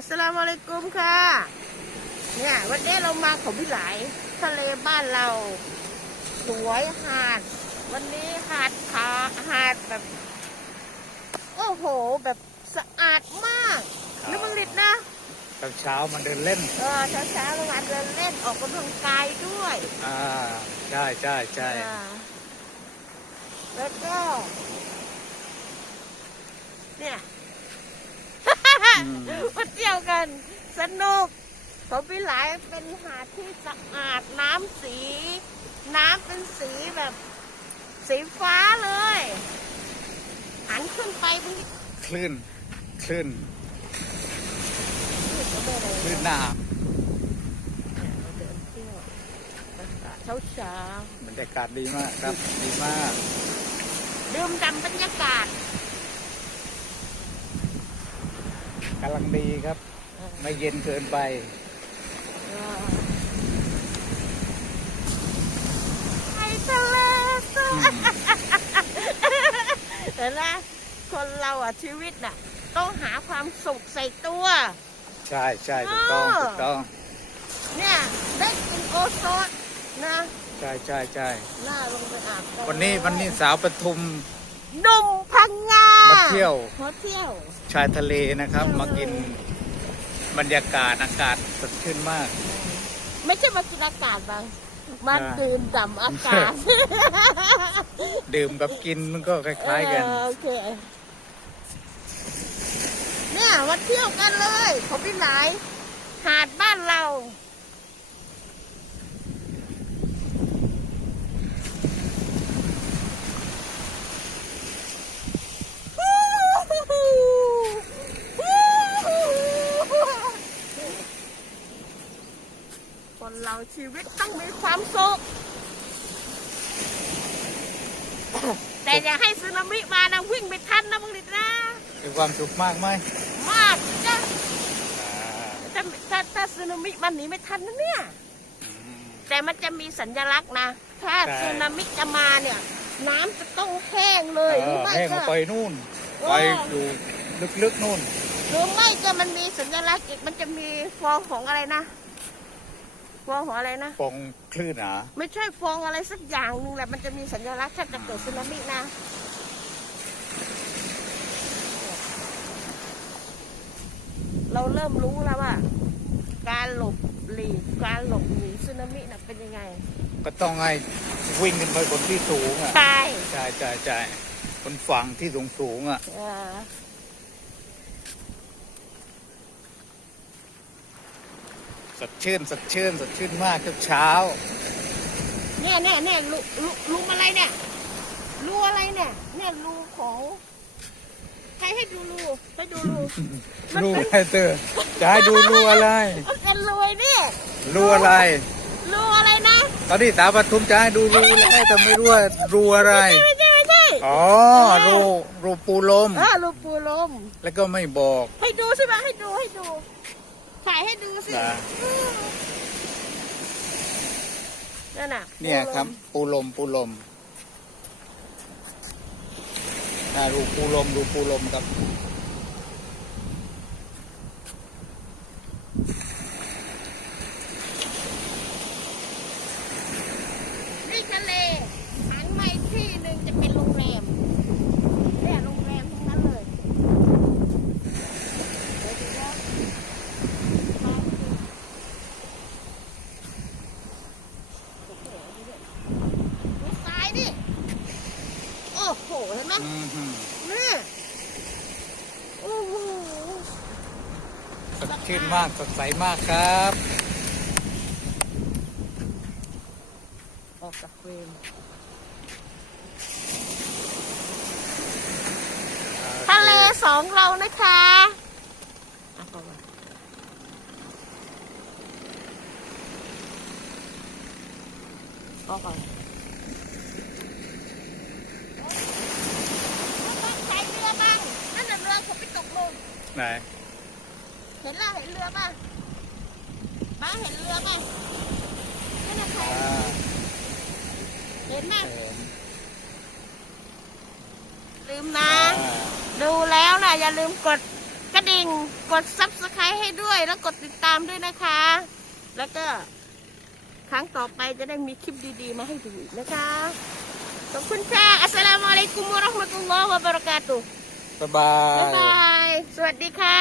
อัสสลามุอะลัยกุมค่ะ เนี่ยวันนี้เรามาเขาพิหลายทะเลบ้านเรา สวยหาด วันนี้หาดขาหาดแบบ โอ้โห แบบสะอาดมากนึกบังลิดนะตอนเช้ามันเดินเล่นเออเช้าเช้าๆเรามาเดินเล่นออกกำลังกายด้วยอ่าใช่ใช่ใช่อ่าแล้วก็ เนี่ย อืม มาเที่ยวกั น สนุกเขาพิหลายเป็นหาดที่สะอาดน้ำสี น้ำเป็นสีแบบสีฟ้าเลย หันขึ้นไปมันคลื่น คลื่นก็ไม่อะไรคลื่นหน้าเราเดินเที่ยวเช้าเช้าบรรยากาศดีมากครับ ดีมากๆดื่มด่ำบรรยากาศกำลังดีครับ ไม่เย็นเกินไปเออไปทะเลสวยเห็นไหมคนเราอะชีวิตน่ะ ต้องหาความสุขใส่ตัว ใช่ใช่ถูกต้องอ่าถูกต้อง เนี่ยได้กินโอโซนนะใช่ใช่ใช่หน้าลงไปอาบำวันนี้วันนี้สาวปทุมหนุ่มพังงามาเที่ยวมาเที่ยว ชายทะเลนะครับเที่ยวมากิน บรรยากาศอากาศสดชื่นมาก ไม่ใช่มากินอากาศบางมาอ่าดื่มด่ำอากาศ ดื่มกับกินมันก็คล้ายๆกันเออโอเคเนี่ยมาเที่ยวกันเลยเขาพี่ไหนหาดบ้านเรา คนเรา ชีวิตต้องมีความสุข แต่อย่าให้สึนามิมานะวิ่งไปทันนะบังลิดนะมีความสุขมากไหมมากจ้ะอ่าถ้าถ้าถ้าสึนามิมันหนีไม่ทันนะเนี่ยอืมแต่มันจะมีสัญลักษณ์นะ ถ้าใช่สึนามิจะมาเนี่ย น้ำจะต้องแห้งเลยเอหรืออไม่ให้ก็เขาไปนู่นเออไปอยู่ลึกๆนู่นหรือไม่ก็มันมีสัญลักษณ์อีกมันจะมีฟองของอะไรนะ ฟองของอะไรนะฟองคลื่นหนาไม่ใช่ฟองอะไรสักอย่างหนึงแหละมันจะมีสัญลักษณ์ถ้าจะเกิดสึนามินะเราเริ่มรู้แล้วว่า การหลบหลีกการหลบหนีสึนามิน่ะเป็นยังไง ก็ต้องให้วิ่งขึ้นไปบนที่สูงอะใช่ใช่ใช่ใช่บนฝั่งที่สูงสูงๆอะ เออ สดชื่นสดชื่นสดชื่นมากครับเช้า เนี่ยเนี่ยเนี่ยรูรูรูอะไรเนี่ยรูอะไรเนี่ยเนี่ยรูของใครให้ดูรูให้ดูรูมันรูเป็นอะไรเตอร์จะให้ดูรูอะไรมันเป็นรวยเนี่ยรูอะไรรูอะไรนะตอนนี้สาวปทุมจะให้ดูรูแล้วแต่ไม่รู้ว่ารูอะไรไม่ใช่ไม่ใช่อ๋อรูรูปูลมอ่ารูปูลม แล้วก็ไม่บอก ให้ดูใช่ไหมให้ดูให้ดู ถ่ายให้ดูสินะอืมนั่นน่ะเนี่ยครับ ปูลมปูลมอ่ารูปูลมรูปูลมครับ นี่ทะเลหันมาอีกที่หนึ่งจะเป็นโรงแรมเนี่ยโรงแรมทั้งนั้นเลยเดี๋ยวดูนะมาดูโอ้โหดูดิดูซ้ายดิโอ้โห เห็นไหมอืมฮึนี่โอ้โหสดชื่นมากสดใสมากครับ ออกจากเฟรมทะเลสองเรานะคะอะต่อมาออกก่อนใส่เรือบ้างนั่นน่ะเรือผม ไปตกลงไหน เห็นแล้วเห็นเรือป่ะบ้างเห็นเรือป่ะนั่นน่ะใครอ่าเห็นไหมเห็นลืมนะอ่าดูแล้วนะอย่าลืมกดกระดิ่งริ่งกด subscribe ให้ด้วยแล้วกดติดตามด้วยนะคะ แล้วก็ครั้งต่อไปจะได้มีคลิปดีๆ มาให้ดูอีกนะคะ ขอบคุณค่ะ อัสสลามุอะลัยกุมวะเราะห์มะตุลลอฮ์วะบะเราะกาตุฮ์บ๊ายบาบ๊ายยบาย สวัสดีค่ะ